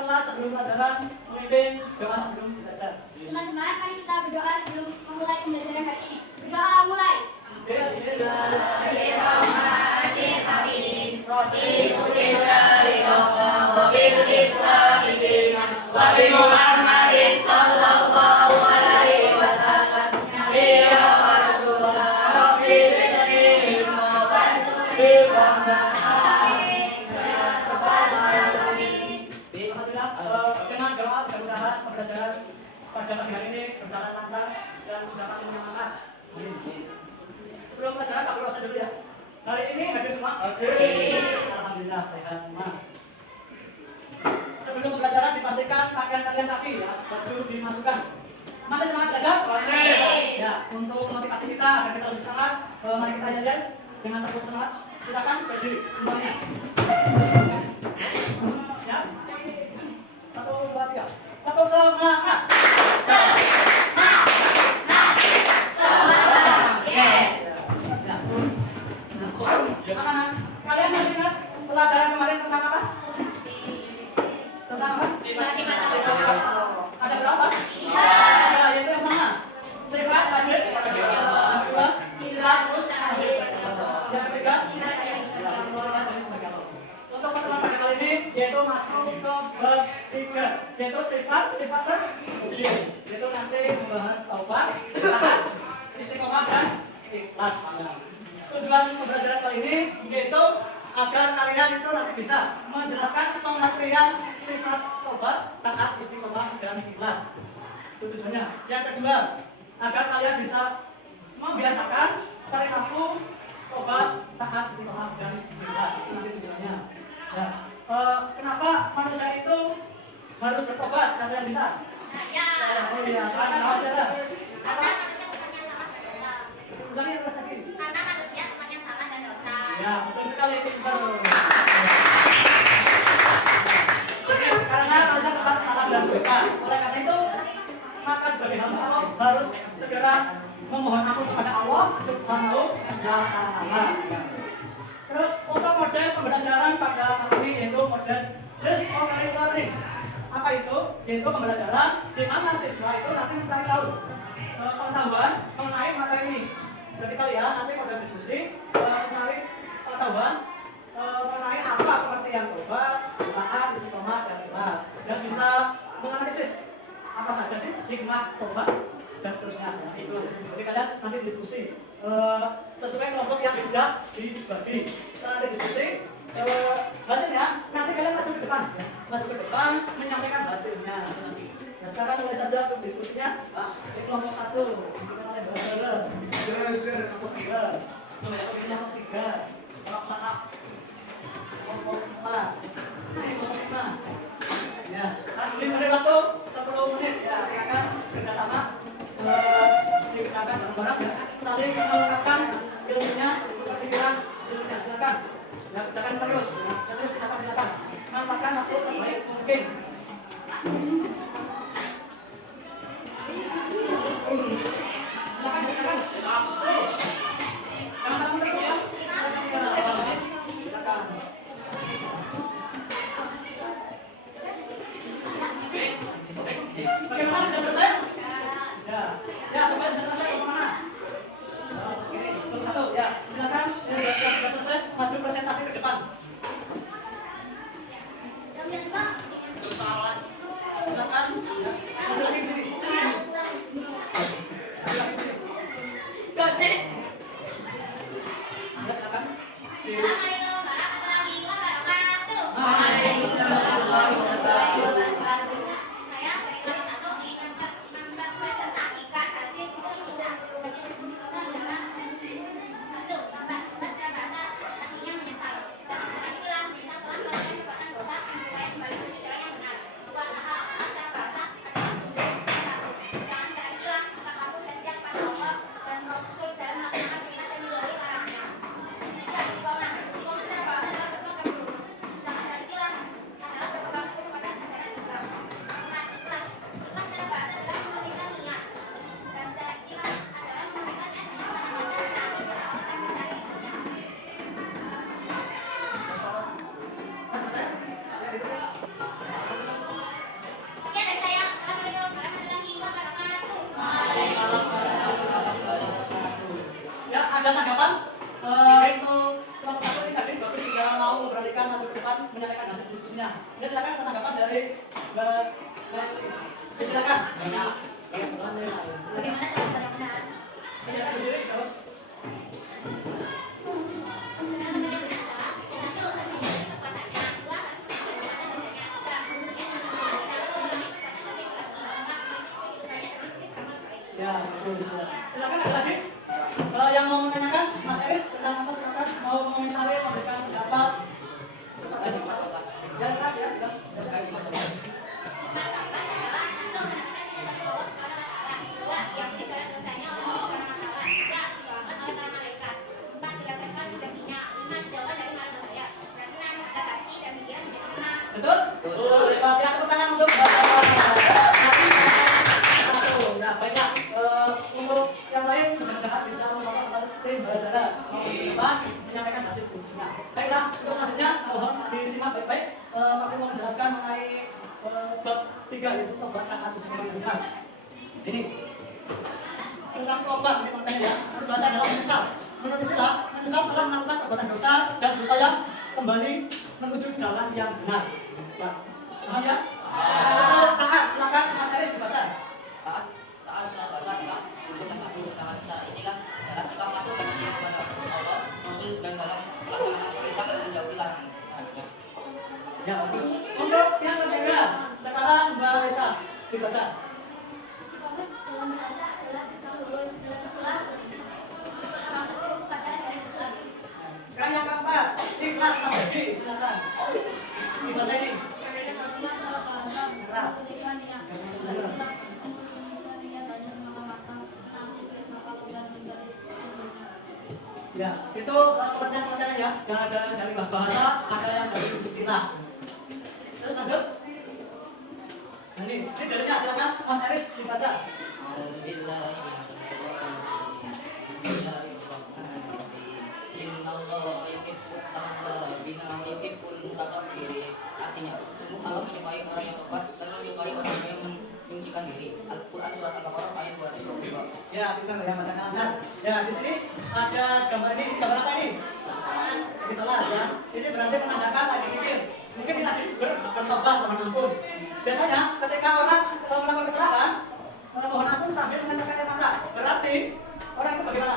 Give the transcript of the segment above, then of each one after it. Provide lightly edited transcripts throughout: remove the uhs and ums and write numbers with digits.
kelas sebelum pelajaran memimpin doa sebelum belajar. Teman-teman, mari kita berdoa sebelum memulai pembelajaran hari ini. Berdoa mulai. Bismillahirrahmanirrahim. Dengan doa mudah-mudahan pembelajaran pada pagi hari ini berjalan lancar dan dapat menyenangkan. Sebelum pelajaran Pak Guru dulu ya. Hari ini hadir semua? Hadir. Alhamdulillah sehat semua. Sebelum pembelajaran dipastikan pakaian kalian rapi ya, baju dimasukkan. Masih semangat belajar? Masih. Ya, untuk motivasi kita agar kita lebih semangat, mari kita nyanyian dengan tepuk semangat. Silakan berdiri semuanya. Ya. 1, 2, 3. Tepuk semangat. Anak-anak, kalian masih ingat pelajaran kemarin tentang apa? Tentang apa? Sifat-sifat Allah. Ada berapa? 3. Ya, yaitu yang mana? Sifat wajib. Yang kedua? Sifat mustahil. Yang ketiga? Sifat yang sebagai Allah. Untuk pertemuan pada kali ini yaitu masuk ke bab 3, yaitu sifat terpuji. Yaitu nanti membahas taubat, taat, istiqomah dan ikhlas. Tujuan pembelajaran kali ini yaitu agar kalian itu nanti bisa menjelaskan pengertian sifat tobat, taat, istiqomah dan ikhlas. Itu tujuannya. Yang kedua, agar kalian bisa membiasakan perilaku tobat, taat, istiqomah dan ikhlas. Itu nanti tujuannya. Ya. Kenapa manusia itu harus bertobat? Siapa yang bisa? Ya. Oh iya, silakan harus ada. Karena manusia tempatnya salah dan dosa. Ulangi terus lagi. Karena manusia tempatnya salah dan dosa. Ya, betul sekali, pintar. Karena manusia tempat salah dan dosa. Oleh karena itu, maka sebagai hamba Allah harus segera memohon ampun kepada Allah Subhanahu wa Ta'ala. Terus untuk model pembelajaran pada kali ini yaitu model discovery learning. Apa itu? Yaitu pembelajaran di mana siswa itu nanti mencari tahu pengetahuan mengenai materi ini. Jadi kalian nanti pada diskusi mencari pengetahuan mengenai apa pengertian tobat, taat, istiqomah dan ikhlas, dan bisa menganalisis apa saja sih hikmah tobat dan seterusnya. Nah, itu. Jadi kalian nanti diskusi sesuai kelompok yang sudah dibagi. Setelah nanti diskusi hasilnya nanti kalian maju ke depan, menyampaikan hasilnya. Nah sekarang mulai saja untuk diskusinya. Kelompok 1 dimana oleh kelompok 3, kelompok 3, kelompok 4, kelompok 5. Ya, 5 menit waktu, 10 menit. Ya, silakan kerjasama. Dikerjakan bareng-bareng ya, saling mengungkapkan ilmunya, pikiran ilmunya. Silakan. Ya, kerjakan serius. Serius silakan. Manfaatkan waktu sebaik mungkin. Silakan kerjakan. Jangan terus ya. Silakan. Bagaimana sudah selesai? Ya, coba sudah selesai ke mana? Oke, belum satu ya. Silakan sudah selesai maju presentasi ke depan. Silakan. Maju lagi ke sini. Gocek. Ya, silakan. Assalamualaikum warahmatullahi wabarakatuh. Waalaikumsalam warahmatullahi wabarakatuh. Saya berikan satu ingin mempresentasikan hasil diskusi kita adalah satu gambar baca bahasa artinya menyesal. Dan itulah menyesal telah melakukan perbuatan dosa supaya kembali ke jalan yang benar. Dua tahap baca bahasa adalah seterusnya. Ya silakan tanggapan dari Mbak. Silakan. Banyak. Bagaimana cara benar-benar? Silakan berdiri, jawab. Ya, bagus. Silakan ada lagi yang mau menanyakan, Mas Eris tentang apa silakan mau mengomentari, memberikan pendapat. Ya, keras ya. Betul? Betul. Berarti aku tangan untuk nah, baiklah. Untuk yang lain mudah-mudahan bisa membawa seperti bahasa depan menyampaikan hasil khususnya. Baiklah, untuk selanjutnya mohon disimak baik-baik. Aku mau menjelaskan mengenai bab 3 yaitu tobat saat berbuat. Ini tentang tobat ini kontennya ya. Berbahasa adalah menyesal. Menurut istilah, menyesal telah melakukan perbuatan dosa dan berupaya kembali menuju jalan yang benar. Paham ya? Taat, silakan Mas Eris dibaca. Taat secara bahasa adalah untuk patuh secara istilah adalah sikap patuh dan setia kepada Allah, Rasul dan dalam pelaksanaan perintah dan menjauhi larangan. Ya bagus. Untuk yang ketiga, sekarang Mbak Lesa dibaca. Istiqomah dalam bahasa adalah tegak lurus dalam Islam, patuh pada ajaran Islam. Sekarang yang keempat, ikhlas Mas Dedi, silakan. Dibaca ini. Keras. Ya, itu pengertian-pengertiannya ya. Yang ada dari bahasa, ada yang dari istilah. Terus lanjut. Nah, ini dalilnya silakan Mas Eris dibaca. Artinya, sungguh Allah menyukai orang yang tobat dan menyukai orang yang menyucikan diri. Al-Quran surat Al-Baqarah ayat 222. Ya, pintar ya bacakan lancar. Ya, di sini ada gambar ini. Gambar apa ini? Lagi sholat ya. Ini berarti menandakan lagi mikir. Mungkin ini lagi bertobat, mohon ampun. Biasanya ketika orang melakukan kesalahan, mohon ampun sambil meneteskan air mata. Berarti orang itu bagaimana?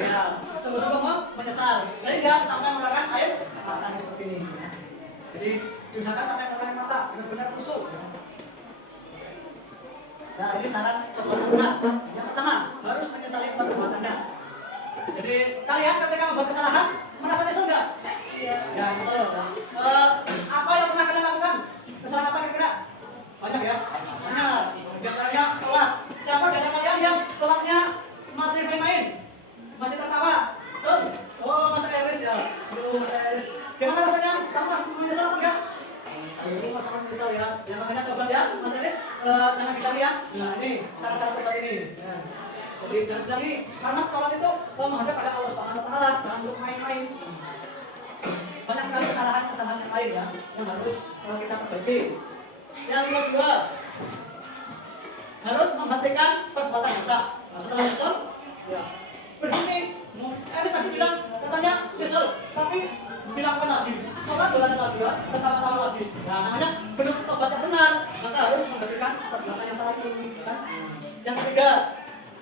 Ya, sungguh-sungguh mau menyesal. Sehingga sampai mengeluarkan air mata seperti ini. Ya. Jadi diusahakan sampai mengeluarkan mata benar-benar kusuk. Nah, ini saran perbuatan. Yang pertama, harus menyesali perbuatannya. Jadi kalian ketika membuat kesalahan merasa nyesel nggak? Iya. Ya, nyesel. Apa yang pernah kalian lakukan? Kesalahan apa kira-kira? Banyak ya? Banyak. Di antaranya sholat. Siapa dari kalian yang sholatnya masih main-main? Masih tertawa? Tuh. Oh, Mas Eris ya. Mas Eris. Gimana rasanya? Kamu masih menyesal apa enggak? Ini masalah menyesal ya. Yang namanya tobat ya, Mas Eris. Jangan kita lihat. Nah, ini syarat-syarat tobat ini. Nah. Jadi jangan lagi karena sholat itu menghadap pada Allah Subhanahu wa taala, jangan untuk main-main. Banyak sekali kesalahan-kesalahan yang lain ya yang harus kita perbaiki. Yang kedua, harus menghentikan perbuatan dosa. Nah, setelah nyesel, ya berhenti. Eris tadi bilang katanya nyesel, tapi dilakukan lagi. Sholat bulan lagi ya, tertawa-tawa lagi. Nah, namanya belum tobat yang benar, maka harus menghentikan perbuatan yang salah itu. Kan? Yang ketiga,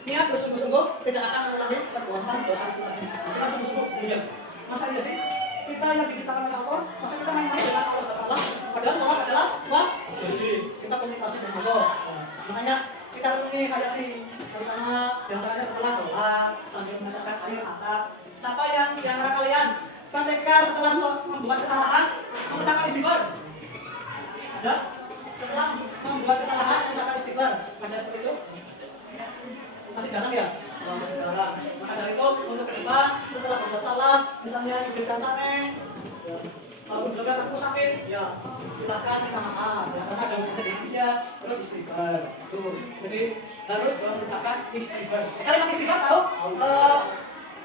niat bersungguh-sungguh tidak akan mengulangi perbuatan dosa kita ini. Kita sungguh-sungguh iya. Masa iya sih? Kita yang diciptakan oleh Allah, masa kita main-main dengan Allah Subhanahu. Padahal sholat adalah wajib. Kita komunikasi dengan Allah. Makanya kita renungi hayati, terutama diantaranya setelah sholat sambil meneteskan air mata. Siapa yang diantara kalian ketika setelah membuat kesalahan mengucapkan istighfar? Ada? Setelah membuat kesalahan mengucapkan istighfar, ada seperti itu? Masih jarang ya? Masih jarang. Maka dari itu untuk ke depan setelah berbuat salah, misalnya diberikan caneng, lalu juga aku sakit, ya silakan minta maaf. Ya, karena ada medisnya terus istighfar. Tuh, jadi harus mengucapkan istighfar. Kalimat istighfar tahu?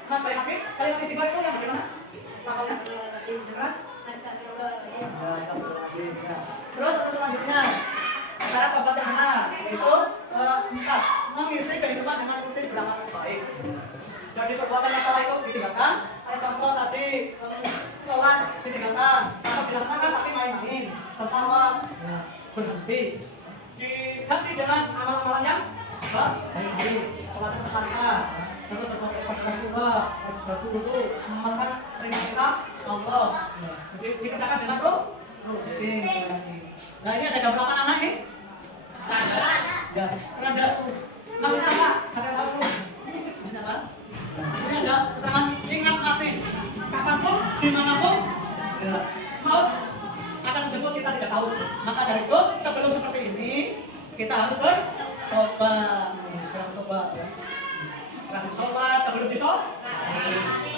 Mas Bayi Hamid, kalimat istighfar itu yang bagaimana? Lafalnya? Keras? Astagfirullahaladzim. Ya. Terus selanjutnya cara tobat yang benar yaitu 4. Mengisi kehidupan dengan rutin beramal baik. Jadi perbuatan yang salah itu ditinggalkan. Ada contoh tadi sholat ditinggalkan atau dilaksanakan pertama, ya, berhenti. Diganti dengan amal-amalan yang baik-baik. Sholat berkali-kali, terus berbagai ibadah pula, berwudu, mengamalkan perintah Allah. Ya, jadi dikerjakan dengan rutin. Nah ini ada berapa anak nih? Ada. Ya, ada. Maksudnya apa? Saya tahu. Maksudnya apa? Ini ada keterangan ingat mati. Kapanpun, dimanapun, ya, maut akan menjemput kita tidak tahu. Maka dari itu sebelum seperti ini kita harus bertobat. Segera bertobat. Ya. Rajin sholat sebelum disolat.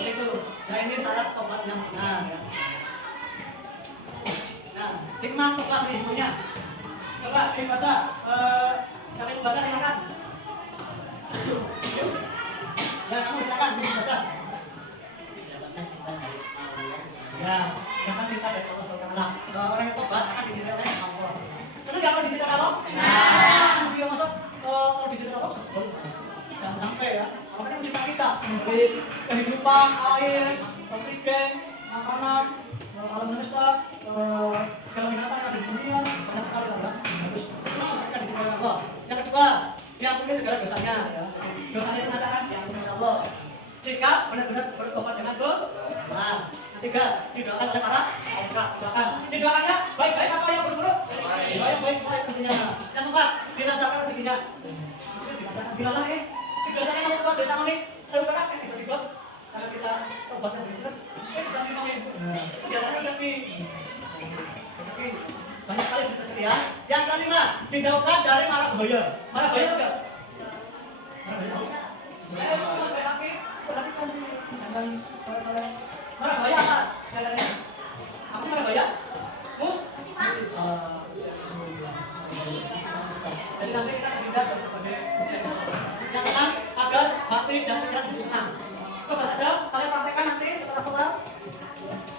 Itu. Nah ini syarat tobat yang benar. Ya. Nah, hikmah tobat nih punya. Coba dibaca. Siapa yang baca silakan. Ya kamu silakan baca. Ya, jangan cinta dari Allah SWT. Orang yang tobat akan dicintai oleh Allah. Senang nggak kalau dicintai Allah? Nah, dia masuk kalau dicintai Allah sebel. Jangan sampai ya. Allah kan mencintai kita memberi kehidupan, air, oksigen, makanan, alam semesta, segala binatang yang ada di dunia, banyak sekali lah. Harus senang kita dicintai oleh Allah. Yang kedua, diampuni segala dosanya. Ya. Dosanya yang ada kan diampuni oleh Allah. Jika benar-benar bertobat dengan benar. Ketiga, didoakan oleh para malaikat. Didoakannya baik-baik apa yang buruk-buruk? Yang baik-baik tentunya. Yang keempat, dilancarkan rezekinya. Bilalah si dosanya mau keluar dosa ini, saya berkata tiba-tiba karena kita tobatnya benar, bisa 5.000. Jalannya rezeki. Banyak sekali rezeki ya. Yang kelima, dijauhkan dari mara bahaya. Mara bahaya itu enggak? Mara bahaya. Mas kaki, perhatikan sini. Jangan mara bahaya apa? Jalannya. Apa sih mara bahaya? Mus? Jadi nanti kita pindah ke berbagai yang tenang agar hati dan pikiran itu senang. Coba saja kalian praktekkan nanti setelah sholat.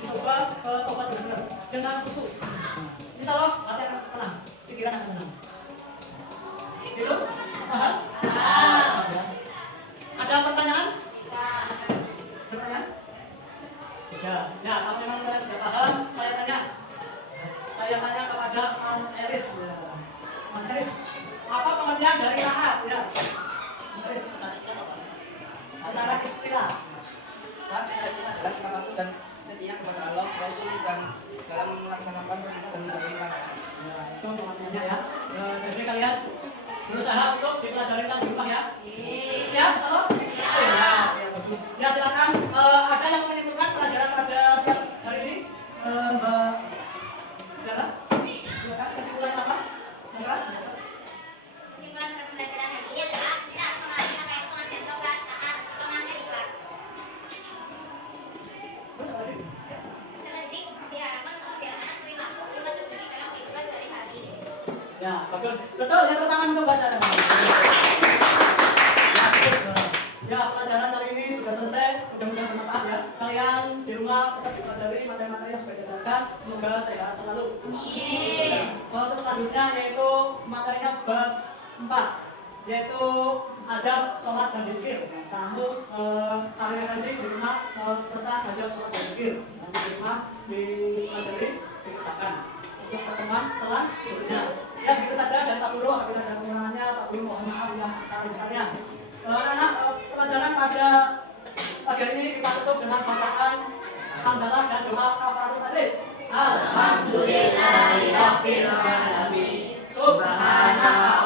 Coba tobat benar dengan khusyuk. Insya Allah hati akan tenang, pikiran akan tenang. Itu paham? Ada pertanyaan? Pertanyaan? Ya, kalau memang kalian sudah paham, saya tanya kepada Mas Eris. Mas Eris, apa pengertian dari rahat? Ya. Mas Eris, antara istilah. Istilah adalah sikap patuh dan setia kepada Allah, Rasul dan dalam melaksanakan perintah dan pemerintahan. Ya, itu pengertiannya ya. Jadi kalian berusaha untuk dipelajari di rumah ya. Siap, Salam? Siap. Ya, bagus. Ya, silakan. Ada yang menyimpulkan pelajaran pada siang hari ini? Mbak Zara? Silakan. Kesimpulannya apa? Keras? Kesimpulan pembelajaran hari ini adalah kita memahami apa itu pengertian tobat, taat, istiqomah, dan ikhlas. Terus apa lagi? Selanjutnya diharapkan untuk kebiasaan perilaku sifat terpuji dalam kehidupan sehari-hari. Ya, bagus. Betul, ya tangan untuk bahasa. Ya, bagus. Ya, pelajaran kali ini sudah selesai. Mudah-mudahan bermanfaat ya. Kalian di rumah tetap dipelajari materi-materi yang sudah diajarkan. Semoga sehat selalu. Terus selanjutnya yaitu materinya bab 4, yaitu adab sholat dan zikir. Kamu cari referensi di rumah tentang adab sholat dan zikir. Nanti di rumah dipelajari, dikerjakan. Untuk pertemuan selanjutnya. Ya begitu saja dan Pak Guru apabila ada kekurangannya Pak Guru mohon maaf yang sebesar-besarnya. Anak-anak pelajaran pada pagi hari ini kita tutup dengan bacaan hamdalah dan doa kafaratul majlis. Alhamdulillahirabbil alamin. Subhanallah.